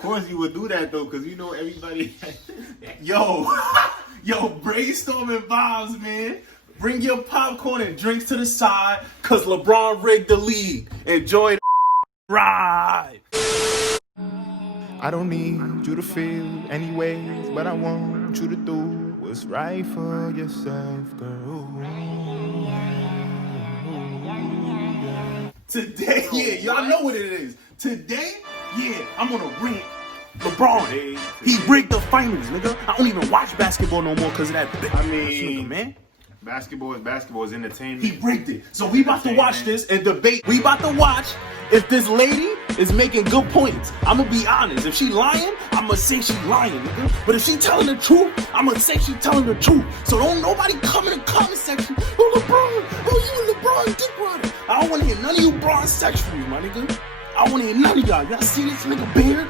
course you would do that though, because you know everybody. Yo, brainstorming vibes, man. Bring your popcorn and drinks to the side, cause LeBron rigged the league. Enjoy the ride. I don't need you to feel anyways, but I want you to do what's right for yourself, girl. Today, yeah, y'all know what it is. Today, yeah, I'm gonna bring LeBron. He rigged the finals, nigga. I don't even watch basketball no more because of that bitch. I mean, nigga, man. Basketball is entertainment. He rigged it. So we about to watch this and debate. We about to watch if this lady is making good points. I'ma be honest. If she lying, I'ma say she lying, nigga. But if she telling the truth, I'ma say she telling the truth. So don't nobody come in the comment section. Oh, LeBron. Oh, you LeBron dick rider. I don't want to hear none of you LeBron sexuals, my nigga. I don't want to hear none of y'all. Y'all see this nigga beard?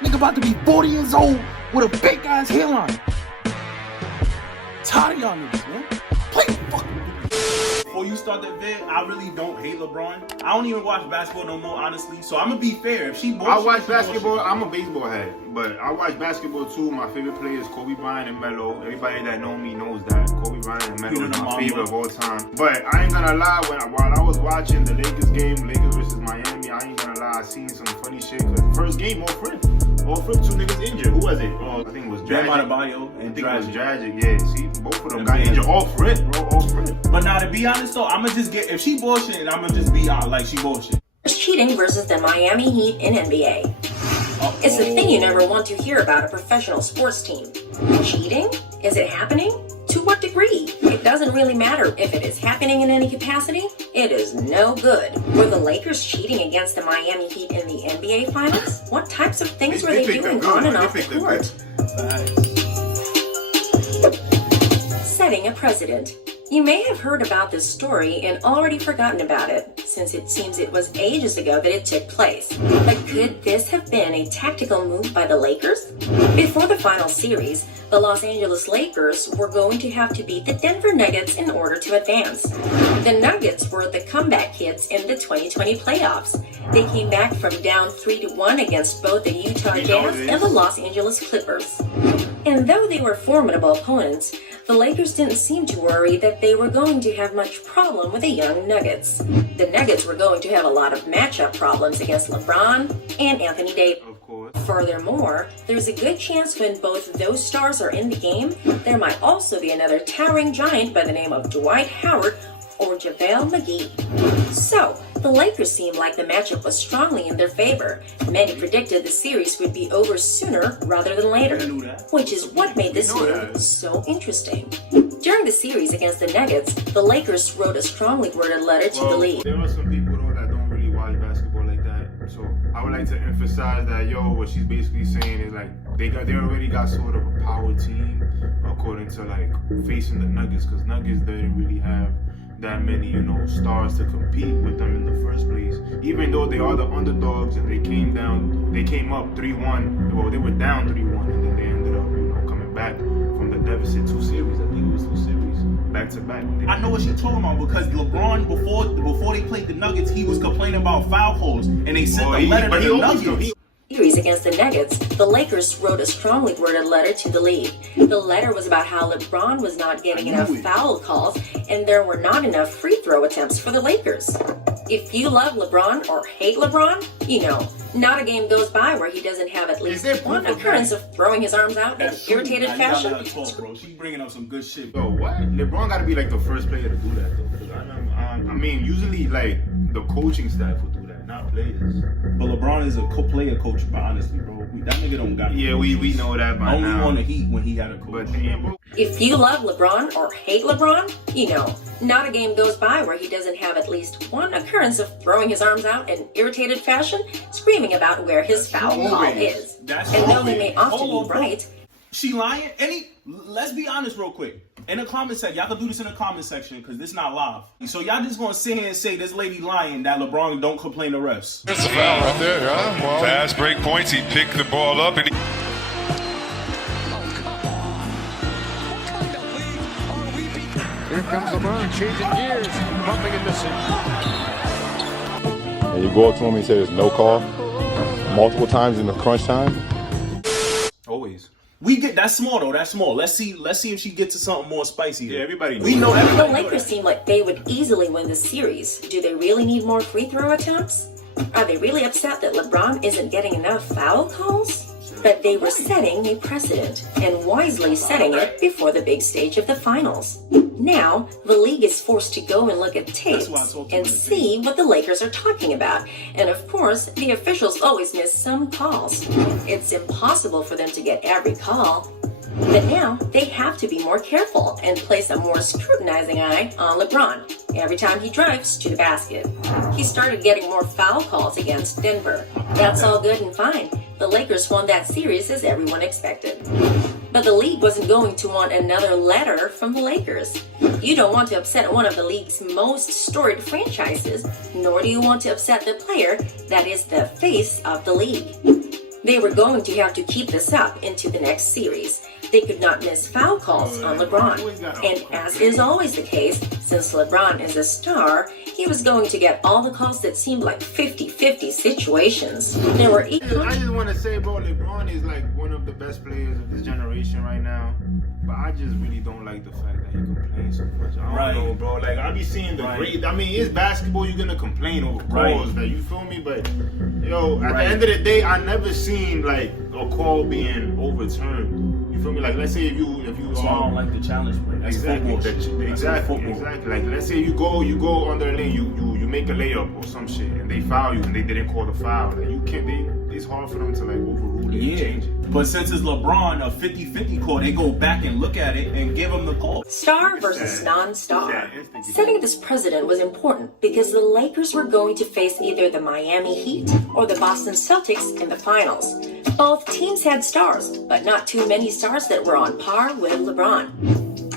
Nigga about to be 40 years old with a fake ass hairline. Tired of y'all niggas, man. Play the fucking video. Before you start that vid, I really don't hate LeBron. I don't even watch basketball no more, honestly. So I'm gonna be fair. If she bullshit, I watch basketball. I'm a baseball head, but I watch basketball too. My favorite players, Kobe Bryant and Melo. Everybody that know me knows that Kobe Bryant and Melo is my favorite of all time. But I ain't gonna lie, while I was watching the Lakers game, Lakers versus Miami, I ain't gonna lie, I seen some funny shit. Cause first game, all friend, two niggas injured. Who was it? I think it was Dragic. And I think it was Dragic. Yeah, see, both of them got injured. All friend, bro, all friend. But now to be honest though, I'ma just get, if she bullshit, I'ma just be out like she bullshit. Cheating versus the Miami Heat in NBA. It's the thing you never want to hear about a professional sports team. Cheating? Is it happening? To what degree? It doesn't really matter if it is happening in any capacity. It is no good. Were the Lakers cheating against the Miami Heat in the NBA Finals? What types of things were they doing on and off the court? Setting a precedent. You may have heard about this story and already forgotten about it, since it seems it was ages ago that it took place. But could this have been a tactical move by the Lakers? Before the final series, the Los Angeles Lakers were going to have to beat the Denver Nuggets in order to advance. The Nuggets were the comeback kids in the 2020 playoffs. They came back from down 3-1 against both the Utah Jazz and the Los Angeles Clippers. And though they were formidable opponents, the Lakers didn't seem to worry that they were going to have much problem with the young Nuggets. The Nuggets were going to have a lot of matchup problems against LeBron and Anthony Davis. Of course. Furthermore, there's a good chance when both those stars are in the game, there might also be another towering giant by the name of Dwight Howard or JaVale McGee. So, the Lakers seemed like the matchup was strongly in their favor. Many predicted the series would be over sooner rather than later, which is what made this move so interesting. During the series against the Nuggets, the Lakers wrote a strongly worded letter to the league. There are some people though that don't really watch basketball like that, so I would like to emphasize that what she's basically saying is like they already got sort of a power team according to like facing the Nuggets, because Nuggets didn't really have that many, stars to compete with them in the first place. Even though they are the underdogs and they came up 3-1. Well, they were down 3-1 and then they ended up, coming back from the deficit 2 series. I think it was 2 series back to back. I know what you're talking about, because LeBron before they played the Nuggets, he was complaining about foul calls, and they sent a letter to the Nuggets. Series against the Nuggets, the Lakers wrote a strongly worded letter to the league. The letter was about how LeBron was not getting enough foul calls and there were not enough free throw attempts for the Lakers. If you love LeBron or hate LeBron, not a game goes by where he doesn't have at least one occurrence of throwing his arms out in irritated fashion. She's bringing up some good shit. Yo, what? LeBron got to be like the first player to do that, though. I mean, usually like the coaching staff will do that, not players. But LeBron is a player coach, but honestly, bro, that nigga don't got. Yeah, we know that by now. Only on the Heat when he had a coach. But damn, bro. If you love LeBron or hate LeBron, not a game goes by where he doesn't have at least one occurrence of throwing his arms out in irritated fashion, screaming about where his foul call is. And though he may often be right. She lying? Let's be honest real quick. In the comment section, y'all can do this in the comment section because this not live. So y'all just gonna sit here and say this lady lying that LeBron don't complain to refs. There's a foul right there, huh? Well, fast break points. He picked the ball up and Here comes LeBron changing gears, bumping and missing. And you go up to him and say there's no call. multiple times in the crunch time. Always. We get that's small though. That's small. Let's see if she gets to something more spicy. Yeah, everybody. We know The everybody. Lakers seem like they would easily win the series. Do they really need more free throw attempts? Are they really upset that LeBron isn't getting enough foul calls? But they were setting a precedent, and wisely setting it before the big stage of the finals. Now, the league is forced to go and look at tapes and see what the Lakers are talking about. And of course, the officials always miss some calls. It's impossible for them to get every call. But now, they have to be more careful and place a more scrutinizing eye on LeBron every time he drives to the basket. He started getting more foul calls against Denver. That's all good and fine. The Lakers won that series as everyone expected. But the league wasn't going to want another letter from the Lakers. You don't want to upset one of the league's most storied franchises, nor do you want to upset the player that is the face of the league. They were going to have to keep this up into the next series. They could not miss foul calls on LeBron. And as is always the case, since LeBron is a star, he was going to get all the calls that seemed like 50-50 situations. There were I just want to say, bro, LeBron is like one of the best players of this generation right now. But I just really don't like the fact that he complains so much. I don't know, bro. Like, I be seeing the great. I mean, it's basketball. You're gonna complain over calls, like, you feel me? But yo, at the end of the day, I never seen like a call being overturned. You feel me? Like, let's say if you So I don't like the challenge play. That's exactly, football. exactly. Like, let's say you go under the lane, you make a layup or some shit, and they foul you, and they didn't call the foul. Like, you can't. It's hard for them to like overrule it and change it. But since it's LeBron, a 50-50 call, they go back and look at it and give him the call. Star versus non-star. Setting this precedent was important because the Lakers were going to face either the Miami Heat or the Boston Celtics in the finals. Both teams had stars, but not too many stars that were on par with LeBron.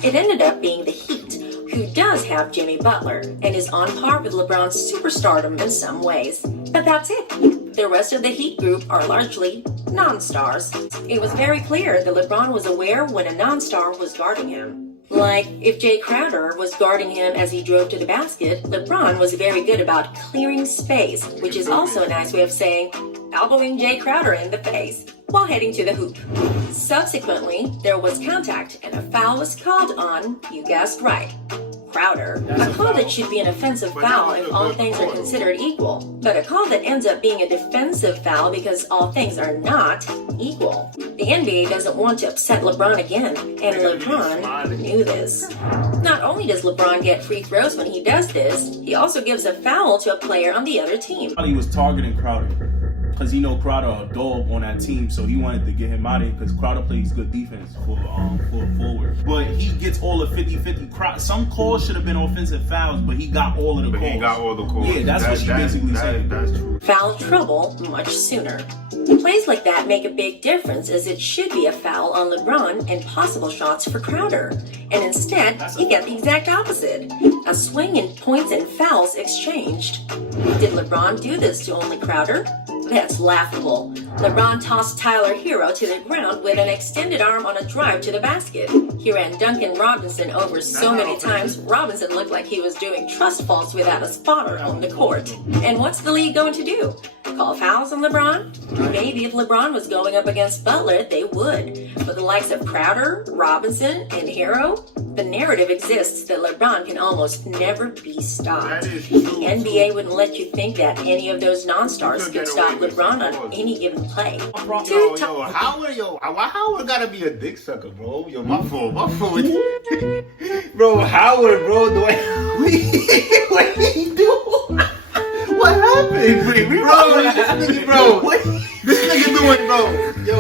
It ended up being the Heat, who does have Jimmy Butler and is on par with LeBron's superstardom in some ways. But that's it. The rest of the Heat group are largely non-stars. It was very clear that LeBron was aware when a non-star was guarding him. Like, if Jay Crowder was guarding him as he drove to the basket, LeBron was very good about clearing space, which is also a nice way of saying elbowing Jay Crowder in the face while heading to the hoop. Subsequently, there was contact and a foul was called on, you guessed right, Crowder. A call that should be an offensive foul if all things are considered equal, but a call that ends up being a defensive foul because all things are not equal. The NBA doesn't want to upset LeBron again, and LeBron knew this. Not only does LeBron get free throws when he does this, he also gives a foul to a player on the other team. He was targeting Crowder because he know Crowder a dog on that team, so he wanted to get him out of here because Crowder plays good defense for forward. But he gets all the 50-50. Some calls should have been offensive fouls, but he got all of the calls. He got all the calls. Yeah, that's what she basically said. That's true. Foul trouble much sooner. Plays like that make a big difference, as it should be a foul on LeBron and possible shots for Crowder. And instead, you get the exact opposite. A swing and points and fouls exchanged. Did LeBron do this to only Crowder? That's laughable. LeBron tossed Tyler Hero to the ground with an extended arm on a drive to the basket. He ran Duncan Robinson over so many times, Robinson looked like he was doing trust falls without a spotter on the court. And what's the league going to do? Call fouls on LeBron? Maybe if LeBron was going up against Butler, they would. But the likes of Crowder, Robinson, and Hero, the narrative exists that LeBron can almost never be stopped. The NBA wouldn't let you think that any of those non-stars could stop LeBron on any given play. Why Howard gotta be a dick sucker, bro? Yo, my fault. Bro, Howard, bro, what he do? What happened? This nigga doing, bro. Yo,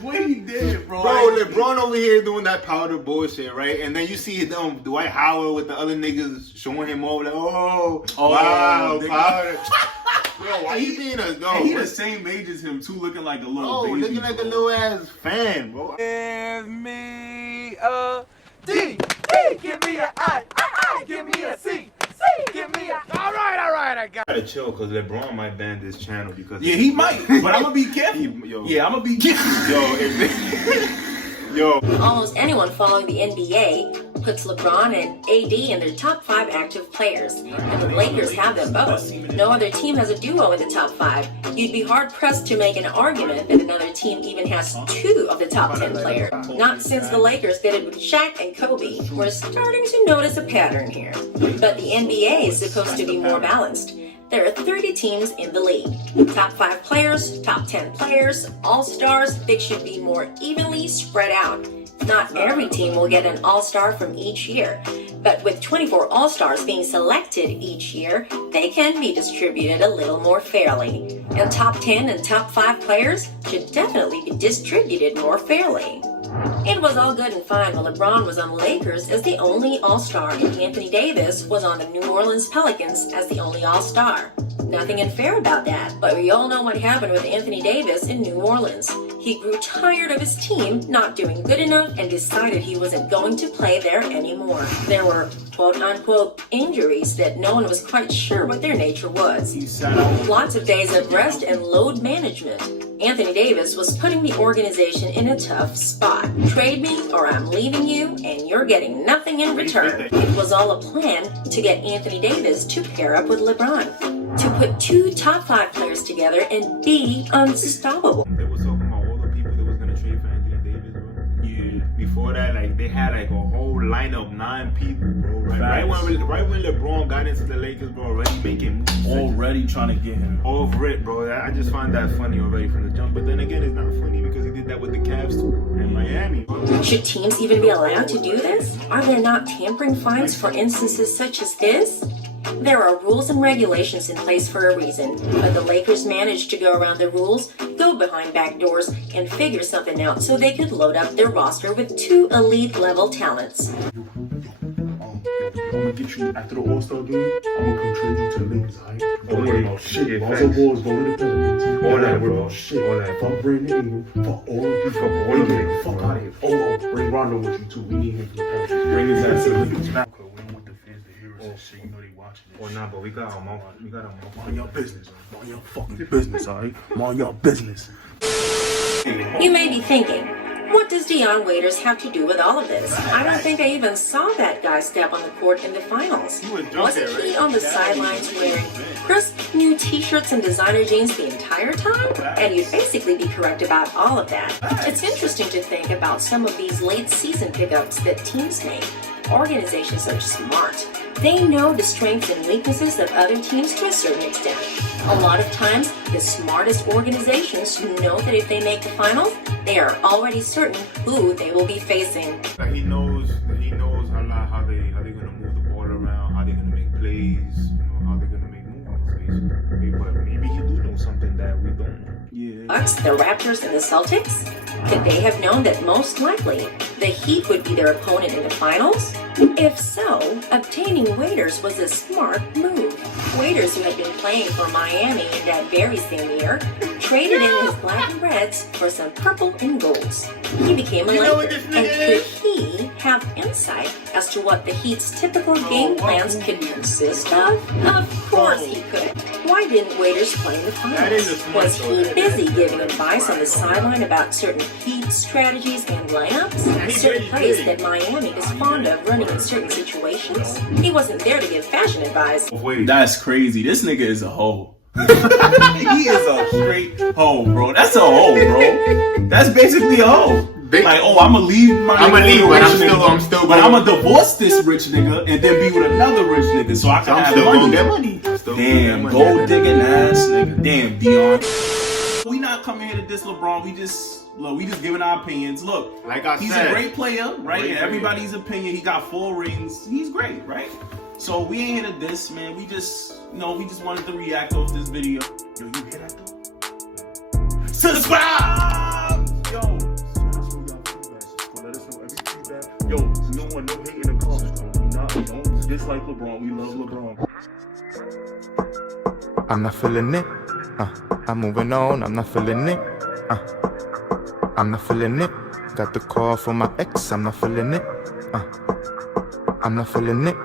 What he did, bro? Bro, LeBron over here doing that powder bullshit, right? And then you see Dwight Howard with the other niggas showing him over, like, wow, powder. Yo, why you being a go? He the same age as him too, looking like a little baby. Looking like a little ass fan, bro. Give me a D, give me a I, give me a C, give me a. All right, I got. Gotta chill, cause LeBron might ban this channel because. Yeah, he might, but I'm gonna be careful. I'm gonna be careful. Yo. Almost anyone following the NBA puts LeBron and AD in their top 5 active players, and the Lakers have them both. No other team has a duo in the top 5. You'd be hard-pressed to make an argument that another team even has 2 of the top 10 players. Not since the Lakers did it with Shaq and Kobe. We're starting to notice a pattern here. But the NBA is supposed to be more balanced. There are 30 teams in the league. Top 5 players, top 10 players, all-stars, they should be more evenly spread out. Not every team will get an all-star from each year, but with 24 all-stars being selected each year, they can be distributed a little more fairly. And top 10 and top 5 players should definitely be distributed more fairly. It was all good and fine when LeBron was on the Lakers as the only All-Star and Anthony Davis was on the New Orleans Pelicans as the only All-Star. Nothing unfair about that, but we all know what happened with Anthony Davis in New Orleans. He grew tired of his team not doing good enough and decided he wasn't going to play there anymore. There were quote-unquote injuries that no one was quite sure what their nature was. Lots of days of rest and load management. Anthony Davis was putting the organization in a tough spot. Trade me or I'm leaving you and you're getting nothing in return. It was all a plan to get Anthony Davis to pair up with LeBron, to put 2 top 5 players together and be unstoppable. They was talking about all the people that was gonna trade for Anthony Davis, bro. Yeah. Before that, like they had like a whole lineup, 9 people, bro. Right when LeBron got into the Lakers, bro, already making moves. Already trying to get him. Over it, bro. I just find that funny already from the jump. But then again, it's not funny because he did that with the Cavs too in Miami. Should teams even be allowed to do this? Are there not tampering fines for instances such as this? There are rules and regulations in place for a reason, but the Lakers managed to go around the rules, go behind back doors, and figure something out so they could load up their roster with 2 elite-level talents. I'm gonna get you after the All-Star game. I'm gonna come trade you to the Lakers, alright? Don't worry about shit. Lonzo Ball's going to the Pelicans. All that, Don't worry bro. about shit. All that. Fuck Brandon Ingram. Fuck all of you. Fuck all of you. Fuck out of here. Oh, bring Rondo with you too. We need him for the Pelicans. Bring his ass to the Lakers. We don't want the fans to hear us and shit. You know they watching this. Oh nah, but we got our mouth. We got our mouth. Mind your business. Mind your fucking business, alright? Mind your business. You may be thinking, what does Dion Waiters have to do with all of this? I don't think I even saw that guy step on the court in the finals. Wasn't he on the sidelines wearing crisp new t-shirts and designer jeans the entire time? And you'd basically be correct about all of that. It's interesting to think about some of these late season pickups that teams make. Organizations are smart. They know the strengths and weaknesses of other teams to a certain extent. A lot of times, the smartest organizations know that if they make the finals, they are already certain who they will be facing. Like he knows a lot how they're gonna move the ball around, how they're gonna make plays, how they're gonna make movements basically. But maybe he do know something that we don't know. Yeah. Bucks, the Raptors, and the Celtics? Could they have known that most likely the Heat would be their opponent in the finals? If so, obtaining Waiters was a smart move. Waiters, who had been playing for Miami in that very same year, traded in his black and reds for some purple and golds. He became a Laker, and could he have insight as to what the Heat's typical game plans could consist of? Of course he could. Why didn't Waiters play in the finals? Was he busy giving advice on the sideline about certain Heat strategies and lineups? Certain plays that Miami is fond of running in certain situations? He wasn't there to give fashion advice. That's crazy. This nigga is a hoe. He is a straight hoe, bro. That's a hoe, bro. That's basically a hoe. Like, oh, I'ma leave my but I'm still but I'ma divorce this rich nigga and then be with another rich nigga so I can have money. Damn, gold digging ass nigga. Damn, Dion. We not coming here to diss LeBron. We just giving our opinions. Look, like I he's said, a great player, right? In everybody's opinion, he got 4 rings. He's great, right? So we ain't here to diss, man. We just wanted to react off this video. Yo, you hear that though? Subscribe! Yo. Let us know every feedback. Yo, no hate in the comments. Don't dislike LeBron. We love LeBron. I'm not feeling it. I'm moving on. I'm not feeling it. I'm not feeling it. Got the call from my ex. I'm not feeling it. I'm not feeling it.